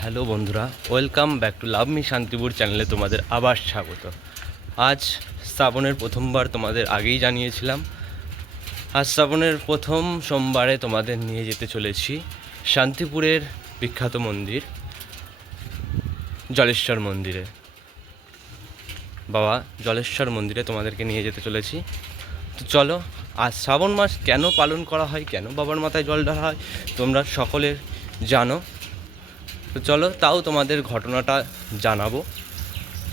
Hello বন্ধুরা, welcome back to love me Shantipur চ্যানেলে তোমাদের আবার স্বাগত। আজ শ্রাবণের প্রথমবার তোমাদের আগেই জানিয়েছিলাম। আজ শ্রাবণের প্রথম সোমবারে তোমাদের নিয়ে যেতে চলেছি শান্তিপুরের বিখ্যাত মন্দির, জলেশ্বর মন্দিরে। বাবা, জলেশ্বর মন্দিরে তোমাদেরকে নিয়ে যেতে চলেছি। তো চলো, আজ শ্রাবণ মাস কেন পালন করা হয়, কেন বাবার মাথায় জল ঢালা হয়, তোমরা সকলের জানো। তো চলো, তাও তোমাদের ঘটনাটা জানাব,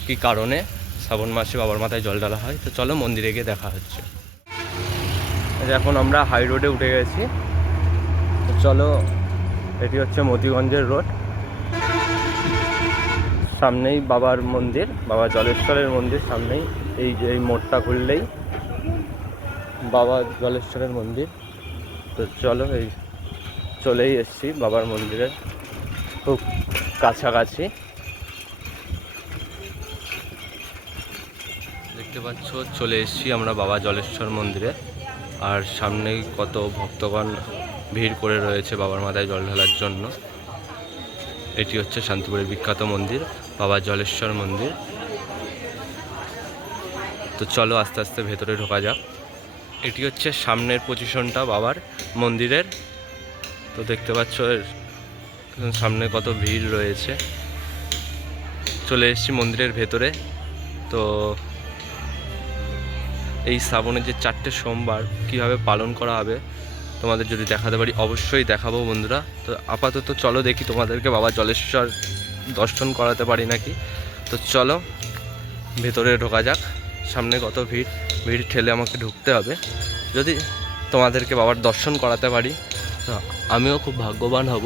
কী কারণে শ্রাবণ মাসে বাবার মাথায় জল ঢালা হয়। তো চলো, মন্দিরে গিয়ে দেখা হচ্ছে। এখন আমরা হাই রোডে উঠে গেছি। তো চলো, এটি হচ্ছে মতিগঞ্জের রোড সামনেই বাবার মন্দির, বাবা জলেশ্বরের মন্দির, সামনেই এই যে, এই মোড়টা খুললেই বাবা জলেশ্বরের মন্দির। তো চলো, এই চলেই এসছি বাবার মন্দিরে। খুব কাছাকাছি। দেখতে পাচ্ছ, চলে এসেছি আমরা বাবা জলেশ্বর মন্দিরে। আর সামনেই কত ভক্তগণ ভিড় করে রয়েছে বাবার মাথায় জল ঢালার জন্য। এটি হচ্ছে শান্তিপুরের বিখ্যাত মন্দির, বাবা জলেশ্বর মন্দির। তো চলো আস্তে আস্তে ভেতরে ঢোকা যাক। এটি হচ্ছে সামনের পজিশনটা বাবার মন্দিরের। তো দেখতে পাচ্ছ সামনে কত ভিড় রয়েছে। চলে এসেছি মন্দিরের ভেতরে। তো এই শ্রাবণের যে চারটে সোমবার কীভাবে পালন করা হবে, তোমাদের যদি দেখাতে পারি, অবশ্যই দেখাবো বন্ধুরা। তো আপাতত চলো দেখি তোমাদেরকে বাবা জলেশ্বর দর্শন করাতে পারি নাকি। তো চলো, ভেতরে ঢোকা যাক। সামনে কত ভিড় ভিড় ঠেলে আমাকে ঢুকতে হবে। যদি তোমাদেরকে বাবার দর্শন করাতে পারি আমিও খুব ভাগ্যবান হব।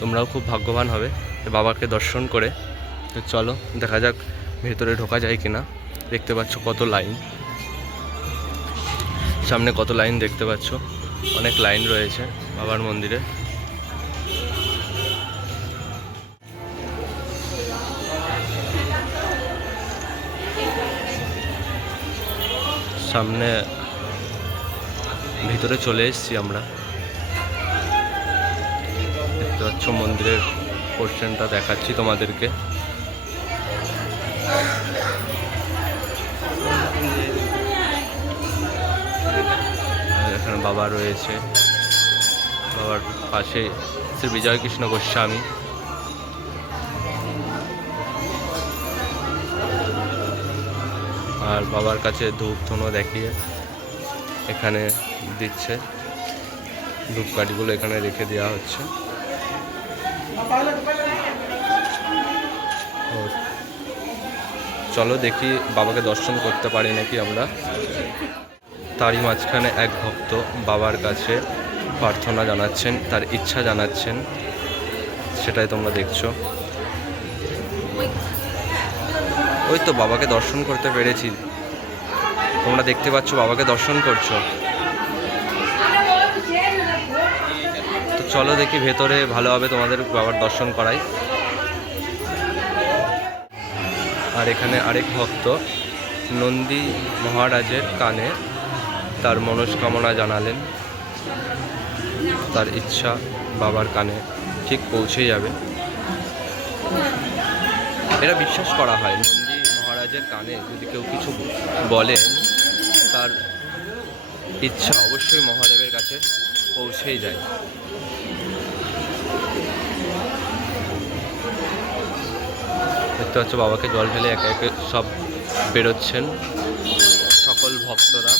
তোমরাও খুব ভাগ্যবান হবে বাবাকে দর্শন করে। তো চলো, দেখা যাক ভেতরে ঢোকা যায় কিনা। দেখতে পাচ্ছ কত লাইন। সামনে কত লাইন দেখতে পাচ্ছ। অনেক লাইন রয়েছে বাবার মন্দিরে। সামনে ভিতরে চলে এসেছি আমরা। দেখতে পাচ্ছ মন্দিরের পোর্শনটা দেখাচ্ছি তোমাদেরকে। এখানে বাবা রয়েছে। বাবার পাশে শ্রী বিজয় কৃষ্ণ গোস্বামী। আর বাবার কাছে ধূপ ধুনো দেখিয়ে এখানে দিচ্ছে। ধূপকাঠিগুলো এখানে রেখে দেওয়া হচ্ছে। চলো দেখি বাবাকে দর্শন করতে পারি নাকি আমরা। তারই মাঝখানে এক ভক্ত বাবার কাছে প্রার্থনা জানাচ্ছেন, তার ইচ্ছা জানাচ্ছেন, সেটাই তোমরা দেখছ। ওই তো বাবাকে দর্শন করতে পেরেছি। তোমরা দেখতে পাচ্ছ বাবাকে দর্শন করছ। তো চলো দেখি ভেতরে ভালোভাবে তোমাদের বাবার দর্শন করাই। আর এখানে আরেক ভক্ত নন্দী মহারাজের কানে তার মনস্কামনা জানালেন। তার ইচ্ছা বাবার কানে ঠিক পৌঁছে যাবে। এটা বিশ্বাস করা হয়, নন্দী মহারাজের কানে যদি কেউ কিছু বলেন তার ইচ্ছা অবশ্যই মহাদেবের কাছে পৌঁছেই যায়। দেখতে পাচ্ছ বাবাকে জল ঢেলে একে একে সব বেরোচ্ছেন সকল ভক্তরা।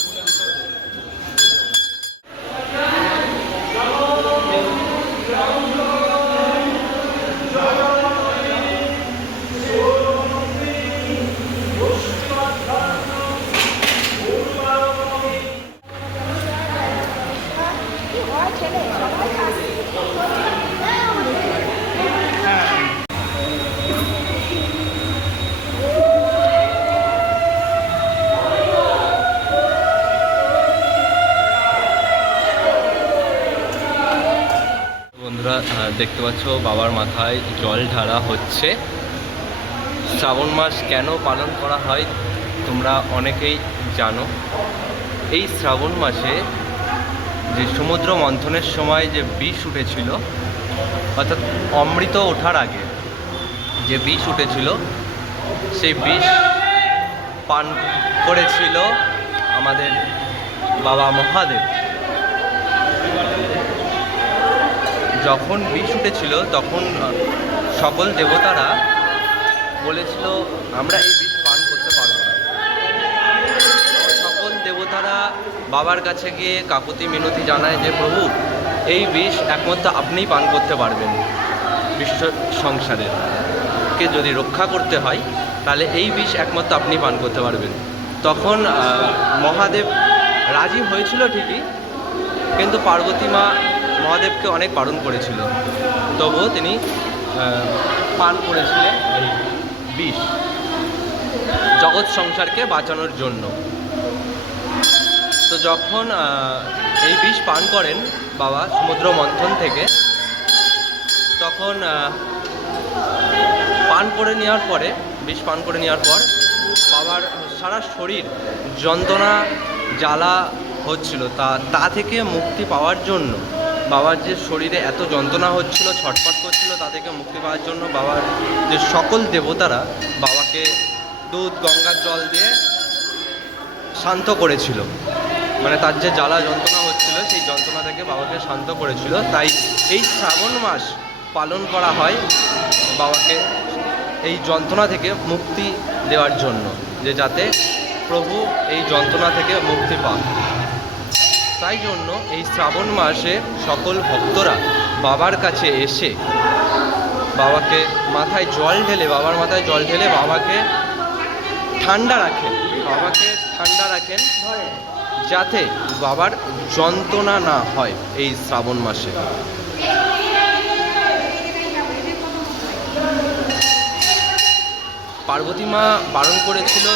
দেখতে পাচ্ছ, বাবার মাথায় জল ঢালা হচ্ছে। শ্রাবণ মাস কেন পালন করা হয় তোমরা অনেকেই জানো। এই শ্রাবণ মাসে যে সমুদ্র মন্থনের সময় যে বিষ উঠেছিল, অর্থাৎ অমৃত ওঠার আগে যে বিষ উঠেছিল, সেই বিষ পান করেছিল আমাদের বাবা মহাদেব। যখন বিষ উঠেছিল তখন সকল দেবতারা বলেছিল, আমরা এই বিষ পান করতে পারব না। সকল দেবতারা বাবার কাছে গিয়ে কাকুতি মিনতি জানায় যে, প্রভু, এই বিষ একমাত্র আপনিই পান করতে পারবেন বিশ্ব সংসারের কে যদি রক্ষা করতে হয়, তাহলে এই বিষ একমাত্র আপনি পান করতে পারবেন। তখন মহাদেব রাজি হয়েছিল ঠিকই, কিন্তু পার্বতী মা মহাদেবকে অনেক বারণ করেছিল। তবুও তিনি পান করেছিলেন এই বিষ। জগৎ সংসারকে বাঁচানোর জন্য। তো যখন এই বিষ পান করেন বাবা সমুদ্র মন্থন থেকে, তখন পান করে নেওয়ার পরে, বিষ পান করে নেওয়ার পর বাবার সারা শরীর যন্ত্রণা, জ্বালা হচ্ছিল। তা তা থেকে মুক্তি পাওয়ার জন্য বাবার যে শরীরে এত যন্ত্রণা হচ্ছিল, ছটফট করছিল, তা থেকে মুক্তি পাওয়ার জন্য বাবার যে সকল দেবতারা বাবাকে দুধ, গঙ্গার জল দিয়ে শান্ত করেছিল। মানে তার যে জ্বালা যন্ত্রণা হচ্ছিল, সেই যন্ত্রণা থেকে বাবাকে শান্ত করেছিল। তাই এই শ্রাবণ মাস পালন করা হয় বাবাকে এই যন্ত্রণা থেকে মুক্তি দেওয়ার জন্য, যে যাতে প্রভু এই যন্ত্রণা থেকে মুক্তি পান। তাই জন্য এই শ্রাবণ মাসে সকল ভক্তরা বাবার কাছে এসে বাবাকে মাথায় জল ঢেলে, বাবার মাথায় জল ঢেলে বাবাকে ঠান্ডা রাখেন, বাবাকে ঠান্ডা রাখেন যাতে বাবার যন্ত্রণা না হয় এই শ্রাবণ মাসে। পার্বতী মা বারণ করেছিল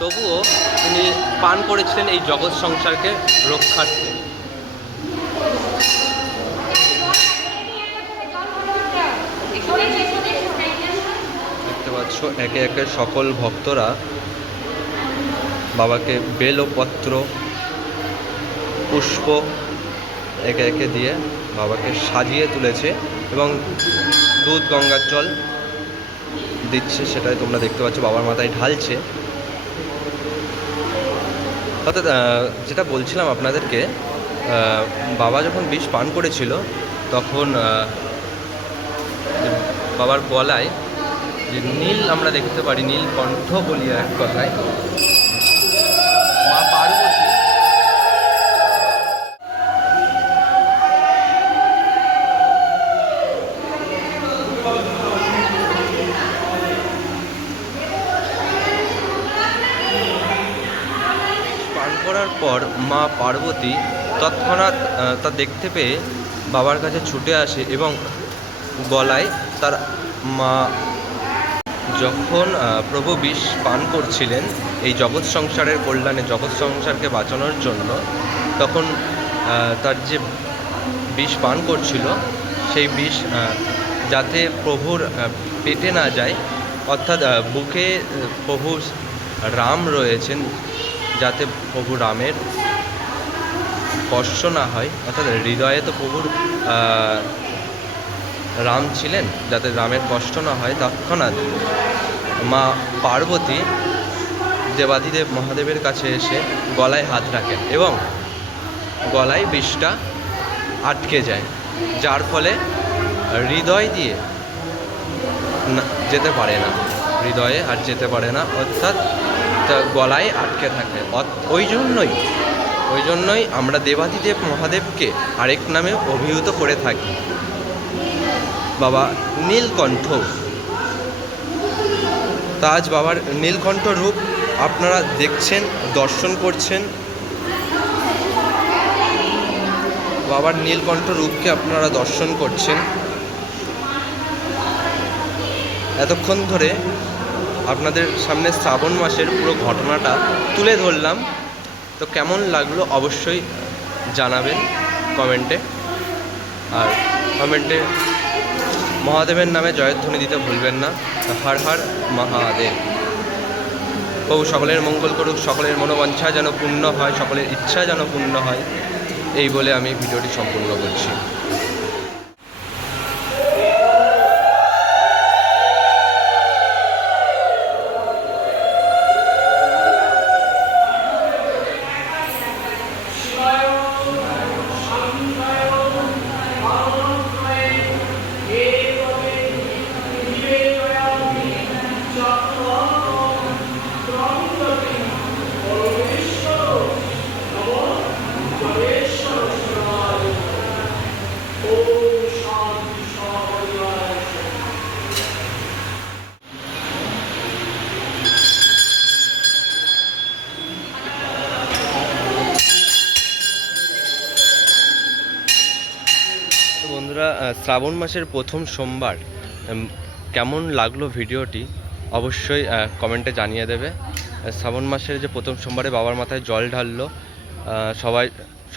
তবুও তিনি পান করেছিলেন এই জগৎ সংসারকে রক্ষার্থে দেখতে পাচ্ছ, একে একে সকল ভক্তরা বাবাকে বেলপত্র, পুষ্প একে একে দিয়ে বাবাকে সাজিয়ে তুলেছে এবং দুধ গঙ্গার জল দিচ্ছে, সেটাই তোমরা দেখতে পাচ্ছ, বাবার মাথায় ঢালছে। অর্থাৎ যেটা বলছিলাম আপনাদেরকে বাবা যখন বিষ পান করেছিল, তখন বাবার গলায় যে নীল আমরা দেখতে পারি, নীল কণ্ঠ বলিয়া এক কথায় করার পর মা পার্বতী তৎক্ষণাৎ তা দেখতে পেয়ে বাবার কাছে ছুটে আসে এবং গলায় তার মা, যখন প্রভু বিষ পান করছিলেন এই জগৎ সংসারের কল্যাণে, জগৎ সংসারকে বাঁচানোর জন্য, তখন তার যে বিষ পান করছিল, সেই বিষ যাতে প্রভুর পেটে না যায়, অর্থাৎ বুকে প্রভু রাম রয়েছেন যাতে প্রভু রামের কষ্ট না হয়, অর্থাৎ হৃদয়ে তো প্রভুর রাম ছিলেন, যাতে রামের কষ্ট না হয়, তৎক্ষণাৎ মা পার্বতী দেবাদিদেব মহাদেবের কাছে এসে গলায় হাত রাখেন এবং গলায় বিষটা আটকে যায়, যার ফলে হৃদয় দিয়ে যেতে পারে না, হৃদয়ে আর যেতে পারে না, অর্থাৎ গলায় আটকে থাকে ওই জন্যই ওই জন্যই আমরা দেবাদিদেব মহাদেবকে আরেক নামে অভিহিত করে থাকি। বাবা নীলকণ্ঠ। তা আজ বাবার নীলকণ্ঠ রূপ আপনারা দেখছেন, দর্শন করছেন। বাবার নীলকণ্ঠ রূপকে আপনারা দর্শন করছেন। এতক্ষণ ধরে আপনাদের সামনে শ্রাবণ মাসের পুরো ঘটনাটা তুলে ধরলাম। তো কেমন লাগল অবশ্যই জানাবেন কমেন্টে। আর কমেন্টে মহাদেবের নামে জয়ধ্বনি দিতে ভুলবেন না। হর হর মহাদেব। প্রভু সকলের মঙ্গল করুক, সকলের মনোবাঞ্ছা যেন পূর্ণ হয়, সকলের ইচ্ছা যেন পূর্ণ হয়। এই বলে আমি ভিডিওটি সম্পূর্ণ করছি। শ্রাবণ মাসের প্রথম সোমবার কেমন লাগল ভিডিওটি অবশ্যই কমেন্টে জানিয়ে দেবে। শ্রাবণ মাসের যে প্রথম সোমবারে বাবার মাথায় জল ঢাললো সবাই,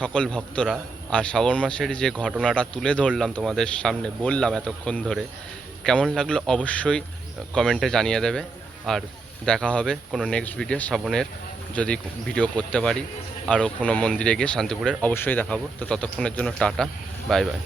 সকল ভক্তরা, আর শ্রাবণ মাসের যে ঘটনাটা তুলে ধরলাম তোমাদের সামনে বললাম এতক্ষণ ধরে, কেমন লাগল অবশ্যই কমেন্টে জানিয়ে দেবে। আর দেখা হবে কোনো নেক্সট ভিডিও শ্রাবণের যদি ভিডিও করতে পারি, আরও কোনো মন্দিরে গিয়ে শান্তিপুরের, অবশ্যই দেখাবো। তো ততক্ষণের জন্য টাটা বাই বাই